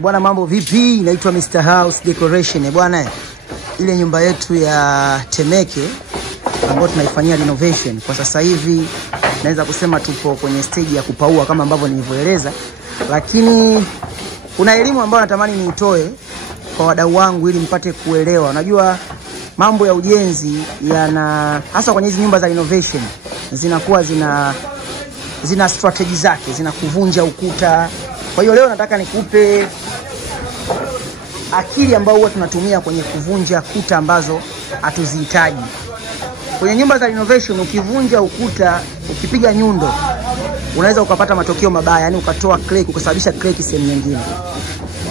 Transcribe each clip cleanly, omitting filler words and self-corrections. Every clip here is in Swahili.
Bwana mambo vipi? Naitwa Mr. House Decoration. Bwana ile nyumba yetu ya Temeke ambayo tunaifanyia renovation kwa sasa hivi, naweza kusema tupo kwenye stage ya kupaua kama ambavyo nilivyoeleza, lakini kuna elimu ambayo natamani niitoe kwa wadau wangu ili mpate kuelewa. Unajua mambo ya ujenzi yana hasa kwenye hizi nyumba za renovation zinakuwa zina strategy zake, zina kuvunja ukuta. Kwa hiyo leo nataka nikupe akili ambayo huwa tunatumia kwenye kuvunja kuta ambazo hatuzihitaji. Kwenye nyumba za renovation ukivunja ukuta, ukipiga nyundo, unaweza ukapata matokeo mabaya, yani ukatoa crack, ukasababisha crack sehemu nyingine.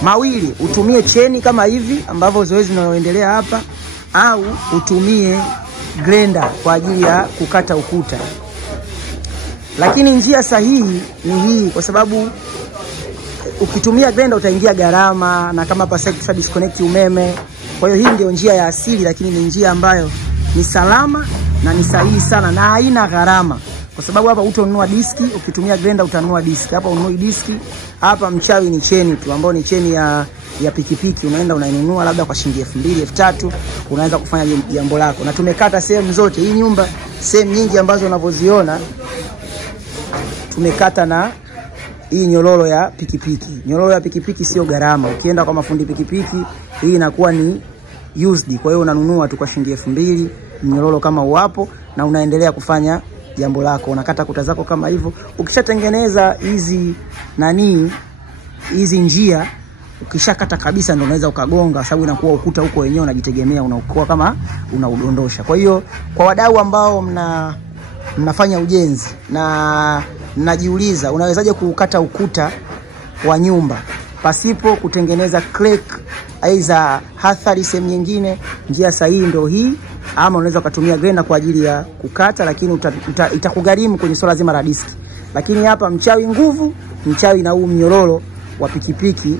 Mawili, utumie cheni kama hivi ambavyo zoezi linaloendelea hapa, au utumie grinder kwa ajili ya kukata ukuta. Lakini njia sahihi ni hii, kwa sababu ukitumia grinder utaingia gharama, na kama hapa sasa disconnect umeme. Kwa hiyo hii ndio njia ya asili, lakini ni njia ambayo ni salama na ni sahihi sana na haina gharama. Kwa sababu hapa utanunua diski, ukitumia grinder utanunua diski. Hapa ununui diski, hapa mchawi ni cheni tu, ambayo ni cheni ya pikipiki. Unaenda unainunua labda kwa shilingi 2000, 3000, unaweza kufanya jambo lako. Na tumekata sehemu zote. Hii nyumba sehemu nyingi ambazo unavoziona tumekata na hii nyororo ya pikipiki. Nyororo ya pikipiki sio gharama. Ukienda kwa mafundi pikipiki, hii inakuwa ni used. Kwa hiyo unanunua tu kwa shilingi 2000 nyororo kama uwapo, na unaendelea kufanya jambo lako. Unakata kuta zako kama hivyo. Ukishatengeneza hizi njia, ukishakata kabisa ndio unaweza ukagonga, sababu inakuwa ukuta huko wenyewe unajitegemea, unaokoa kama unaudondosha. Kwa hiyo kwa wadau ambao mnafanya ujenzi na mnajiuliza unawezaje kukata ukuta wa nyumba pasipo kutengeneza crack aiza hathari sehemu nyingine, njia sahihi ndio hii. Ama unaweza kutumia grinder kwa ajili ya kukata, lakini itakugharimu kwenye swala zima la diski. Lakini hapa mchawi nguvu, mchawi na huu mnyororo wa pikipiki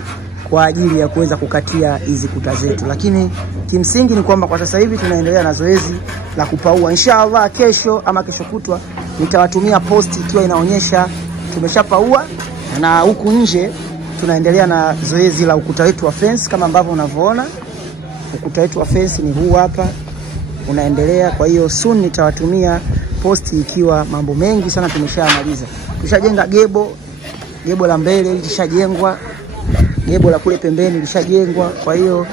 kwa ajili ya kuweza kukatia hizi kuta zetu. Lakini kimsingi ni kwamba kwa sasa hivi tunaendelea na zoezi la kupaua. Inshallah kesho ama kesho kutwa nitawatumia post ikiwa inaonyesha tumeshapaua, na huku nje tunaendelea na zoezi la ukuta wetu wa fence kama ambavyo unavyoona. Ukuta wetu wa fence ni huu hapa, unaendelea. Kwa hiyo soon nitawatumia post ikiwa mambo mengi sana tumeshamaliza. Tushajenga gebo la mbele lishajengwa, gebo la kule pembeni lishajengwa. Kwa hiyo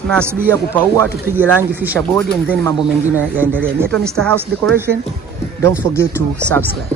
tunasubiria kupaua, tupige rangi, fisha body, and then mambo mengine yaendelee. Naitwa Mr. House Decoration. Don't forget to subscribe.